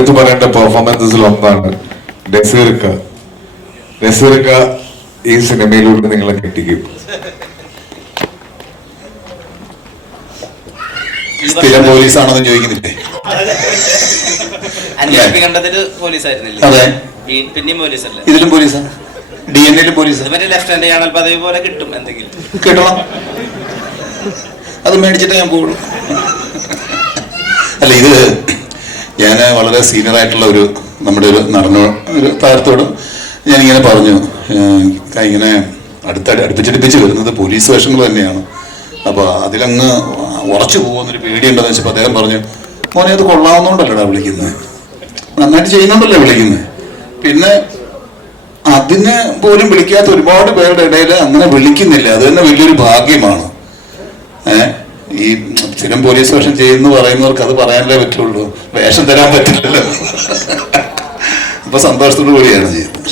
എടുത്തു പറയേണ്ട പെർഫോമൻസസിൽ ഒന്നാണ് നസീർക്ക നസീർക്ക ഈ സിനിമയിലൂടെ നിങ്ങളെ കെട്ടിക്കും. സ്ഥിരം പോലീസാണെന്ന് ചോദിക്കുന്നില്ലേ? പോലീസ് ആയിരുന്നില്ല അതെ. പിന്നെയും പോലീസല്ലേ? ഇതിലും പോലീസാ? ഡി എൻ എയിലും പോലീസ്? ലെഫ്റ്റനന്റ് പദവി പോലെ കിട്ടും എന്തെങ്കിലും. കേട്ടോളാം അത് മേടിച്ചിട്ട് ഞാൻ പോകുള്ളൂ അല്ല ഇത് ഞാൻ വളരെ സീനിയർ ആയിട്ടുള്ള ഒരു നമ്മുടെ ഒരു നടന്ന ഒരു താരത്തോട് ഞാനിങ്ങനെ പറഞ്ഞു. ഇങ്ങനെ അടുത്ത അടുപ്പിച്ചടുപ്പിച്ച് വരുന്നത് പോലീസ് വേഷങ്ങൾ തന്നെയാണ്. അപ്പോൾ അതിലങ്ങ് ഉറച്ചു പോകുന്നൊരു പേടിയുണ്ടെന്ന് വെച്ചപ്പോൾ അദ്ദേഹം പറഞ്ഞു മോനെ അത് കൊള്ളാവുന്നതുകൊണ്ടല്ലടാ വിളിക്കുന്നത് നന്നായിട്ട് ചെയ്യുന്നുണ്ടല്ലേ വിളിക്കുന്നത് പിന്നെ അതിന് പോലും വിളിക്കാത്ത ഒരുപാട് പേരുടെ ഇടയിൽ അങ്ങനെ വിളിക്കുന്നില്ല. അത് തന്നെ വലിയൊരു ഭാഗ്യമാണ്. ഈ സ്ഥിരം പോലീസ് വേഷം ചെയ്യുന്നു പറയുന്നവർക്ക് അത് പറയാനല്ലേ പറ്റുള്ളൂ. വേഷം തരാൻ പറ്റില്ലല്ലോ. അപ്പൊ സന്തോഷത്തോടു കൂടിയാണ് ചെയ്യുന്നത്.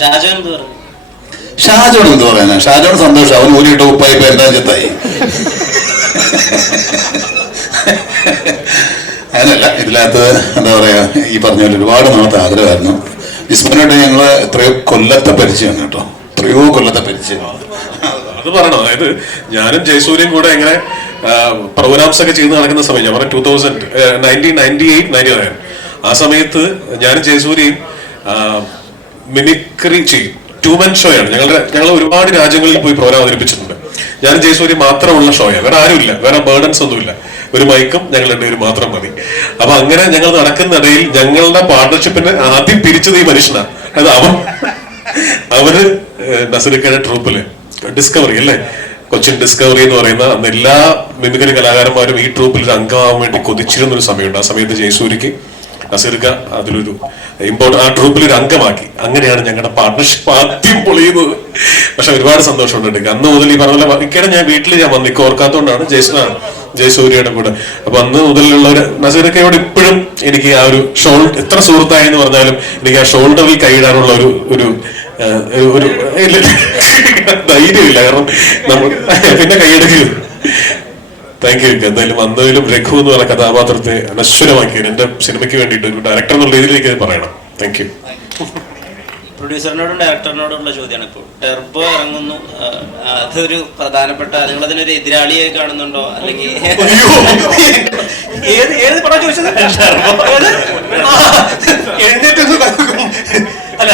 ഷാജോൺ എന്ത് പറയാനാ? ഷാജോൺ സന്തോഷം. അവൻ ഊരിയിട്ട് ഉപ്പായി എന്താ ചെത്തായി? അങ്ങനല്ല ഇതിനകത്ത് എന്താ പറയാ ഈ പറഞ്ഞ പോലെ ഒരുപാട് നാളത്തെ ആഗ്രഹമായിരുന്നു. വിസ്മനോട്ട് ഞങ്ങൾ എത്രയോ കൊല്ലത്തെ പരിചയമാണ് കേട്ടോ. എത്രയോ കൊല്ലത്തെ പരിചയമാണ്. അത് പറയണം. അതായത് ഞാനും ജയസൂര്യയും കൂടെ ഇങ്ങനെ പ്രോഗ്രാംസ് ഒക്കെ ചെയ്ത് നടക്കുന്ന സമയം ഞാൻ പറഞ്ഞ two thousand nineteen ninety eight ninety nine ആ സമയത്ത് ഞാനും ജയസൂര്യയും മിമിക്രി ചെയ്യും. ടു ഷോയാണ് ഞങ്ങളുടെ ഞങ്ങൾ ഒരുപാട് രാജ്യങ്ങളിൽ പോയി പ്രോഗ്രാം അവതരിപ്പിച്ചിട്ടുണ്ട്. ഞാനും ജയസൂര്യ മാത്രമുള്ള ഷോയാണ് വേറെ ആരുമില്ല. വേറെ ബേർഡൻസ് ഒന്നുമില്ല. ഒരു മൈക്കും ഞങ്ങൾ രണ്ടുപേരും മാത്രം മതി. അപ്പൊ അങ്ങനെ ഞങ്ങൾ നടക്കുന്നിടയിൽ ഞങ്ങളുടെ പാർട്ണർഷിപ്പിനെ ആദ്യം പിരിച്ചത് ഈ മനുഷ്യനാണ്. അത് അവൻ. അവർ നസുരക്കാരുടെ ട്രൂപ്പിൽ ഡിസ്കവറി അല്ലേ? കൊച്ചിൻ ഡിസ്കവറി എന്ന് പറയുന്ന അന്ന് എല്ലാ മിമിക്രി കലാകാരന്മാരും ഈ ട്രൂപ്പിൽ ഒരു അംഗമാകാൻ വേണ്ടി കൊതിച്ചിരുന്ന ഒരു സമയമുണ്ട്. ആ സമയത്ത് ജയസൂരിക്ക് നസീർക്ക അതിലൊരു ഇമ്പോർട്ടൻ ആ ട്രൂപ്പിൽ ഒരു അംഗമാക്കി. അങ്ങനെയാണ് ഞങ്ങളുടെ പാർട്ട്ണർഷിപ്പ് ആദ്യം പൊളിയുന്നത്. പക്ഷെ ഒരുപാട് സന്തോഷമുണ്ട്. അന്ന് മുതൽ ഈ പറഞ്ഞ പോലെ ഇക്കടെ ഞാൻ വീട്ടിൽ ഞാൻ വന്നു ഇക്ക് ഓർക്കാത്തോണ്ടാണ് ജയസൂരാണ് ജയസൂര്യയുടെ കൂടെ. അപ്പൊ അന്ന് മുതലുള്ള ഒരു നസീർക്കയോട് ഇപ്പോഴും എനിക്ക് ആ ഒരു ഷോൾ എത്ര സുഹൃത്തായെന്ന് പറഞ്ഞാലും എനിക്ക് ആ ഷോൾഡറിൽ കൈയിടാനുള്ള ഒരു ഒരു ഒരു- ഇല്ല, കാരണം നമ്മൾ പിന്നെ കൈയെടുക്കരുത് താങ്ക് യു എന്തായാലും വന്നതിലും രഘു എന്ന് പറഞ്ഞ കഥാപാത്രത്തെ അനശ്വരമാക്കിയത് എന്റെ സിനിമയ്ക്ക് വേണ്ടിയിട്ട് ഒരു ഡയറക്ടർ എന്നുള്ള രീതിയിലേക്ക് പറയണം. താങ്ക് യു പ്രൊഡ്യൂസറിനോടും ഡയറക്ടറിനോടുള്ള ചോദ്യമാണ് ഇപ്പോൾ. ടെർബോ ഇറങ്ങുന്നു. അതൊരു പ്രധാനപ്പെട്ട നിങ്ങൾ അതിനൊരു എതിരാളിയായി കാണുന്നുണ്ടോ? അല്ലെങ്കിൽ ഏത് ഏത് പടം ചോദിച്ചത്? അല്ല.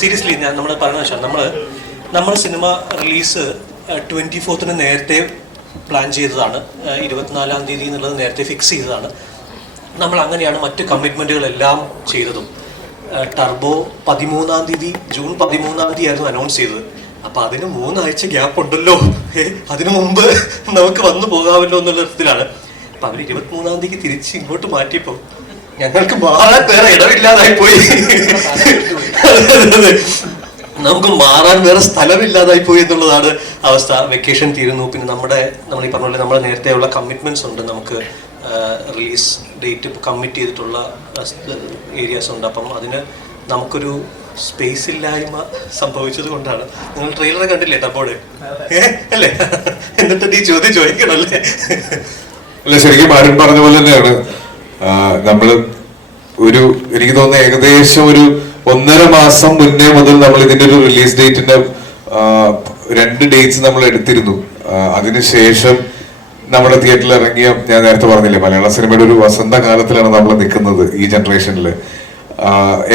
സീരിയസ്ലി ഞാൻ നമ്മൾ പറഞ്ഞ വെച്ചാൽ നമ്മൾ നമ്മൾ സിനിമ റിലീസ് ട്വന്റി ഫോർത്തിന് നേരത്തെ പ്ലാൻ ചെയ്തതാണ്. ഇരുപത്തിനാലാം തീയതി എന്നുള്ളത് നേരത്തെ ഫിക്സ് ചെയ്തതാണ്. നമ്മൾ അങ്ങനെയാണ് മറ്റ് കമ്മിറ്റ്മെന്റുകളെല്ലാം ചെയ്തതും. ടർബോ പതിമൂന്നാം തീയതി ജൂൺ പതിമൂന്നാം തീയതി ആയിരുന്നു അനൗൺസ് ചെയ്തത്. അപ്പം അതിന് മൂന്നാഴ്ച ഗ്യാപ്പ് ഉണ്ടല്ലോ. അതിനു മുമ്പ് നമുക്ക് വന്നു പോകാമല്ലോ എന്നുള്ള തരത്തിലാണ് അപ്പം അവർ ഇരുപത്തിമൂന്നാം തീയതി തിരിച്ച് ഇങ്ങോട്ട് മാറ്റിയപ്പോൾ ഞങ്ങൾക്ക് മാറാൻ വേറെ ഇടമില്ലാതായി പോയി. നമുക്ക് മാറാൻ വേറെ സ്ഥലമില്ലാതായി പോയി എന്നുള്ളതാണ് അവസ്ഥ. വെക്കേഷൻ തീരുന്നു. പിന്നെ നമ്മുടെ നമ്മൾ ഈ പറഞ്ഞ പോലെ നമ്മുടെ നേരത്തെയുള്ള കമ്മിറ്റ്മെന്റ്സ് ഉണ്ട്. നമുക്ക് റിലീസ് ഡേറ്റ് കമ്മിറ്റ് ചെയ്തിട്ടുള്ള ഏരിയാസ് ഉണ്ട്. അപ്പം അതിന് നമുക്കൊരു സ്പേസ് ഇല്ലായ്മ സംഭവിച്ചത് കൊണ്ടാണ്. നിങ്ങൾ ട്രെയിലർ കണ്ടില്ലേ ടപ്പോട് അല്ലേ? എന്നിട്ട് ഈ ചോദ്യം ചോദിക്കണല്ലേ? അല്ല ശരിക്കും ആരും പറഞ്ഞ പോലെ തന്നെയാണ്. നമ്മൾ ഒരു എനിക്ക് തോന്നുന്നു ഏകദേശം ഒരു ഒന്നര മാസം മുന്നേ മുതൽ നമ്മൾ ഇതിന്റെ ഒരു റിലീസ് ഡേറ്റിന്റെ രണ്ട് ഡേറ്റ്സ് നമ്മൾ എടുത്തിരുന്നു. അതിനുശേഷം നമ്മുടെ തിയേറ്ററിൽ ഇറങ്ങിയ ഞാൻ നേരത്തെ പറഞ്ഞില്ലേ മലയാള സിനിമയുടെ ഒരു വസന്തകാലത്തിലാണ് നമ്മൾ നിൽക്കുന്നത് ഈ ജനറേഷനിൽ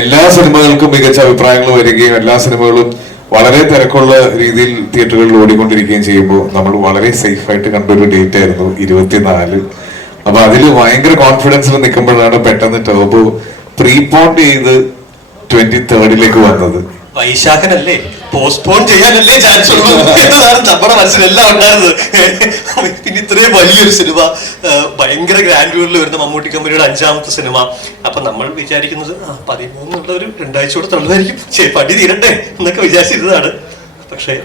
എല്ലാ സിനിമകൾക്കും മികച്ച അഭിപ്രായങ്ങൾ വരികയും എല്ലാ സിനിമകളും വളരെ തിരക്കുള്ള രീതിയിൽ തിയേറ്ററുകളിൽ ഓടിക്കൊണ്ടിരിക്കുകയും ചെയ്യുമ്പോൾ നമ്മൾ വളരെ സേഫ് ആയിട്ട് കണ്ട ഒരു ഡേറ്റ് ആയിരുന്നു ഇരുപത്തിനാല്. അപ്പൊ അതിൽ ഭയങ്കര കോൺഫിഡൻസിൽ നിൽക്കുമ്പോഴാണ് പെട്ടെന്ന് ടോബ് പ്രീപോണ്ട് ചെയ്ത് ട്വന്റി തേർഡിലേക്ക് വന്നത്. വൈശാഖനല്ലേ? പോസ്റ്റ്പോൺ ചെയ്യാനല്ലേ ചാൻസ് ഉള്ളൂ. നമ്മുടെ മനസ്സിലെല്ലാം ഉണ്ടായിരുന്നത്. പിന്നെ ഇത്രയും വലിയൊരു സിനിമ ഭയങ്കര ഭയങ്കര ഗ്രാൻഡ്യൂറിൽ വരുന്ന മമ്മൂട്ടി കമ്പനിയുടെ അഞ്ചാമത്തെ സിനിമ. അപ്പൊ നമ്മൾ വിചാരിക്കുന്നത് ആ പതിമൂന്നുള്ള ഒരു രണ്ടാഴ്ച കൂടെ തള്ളുമായിരിക്കും പടി തീരട്ടെ എന്നൊക്കെ വിചാരിച്ചിരുന്നതാണ്. പക്ഷേ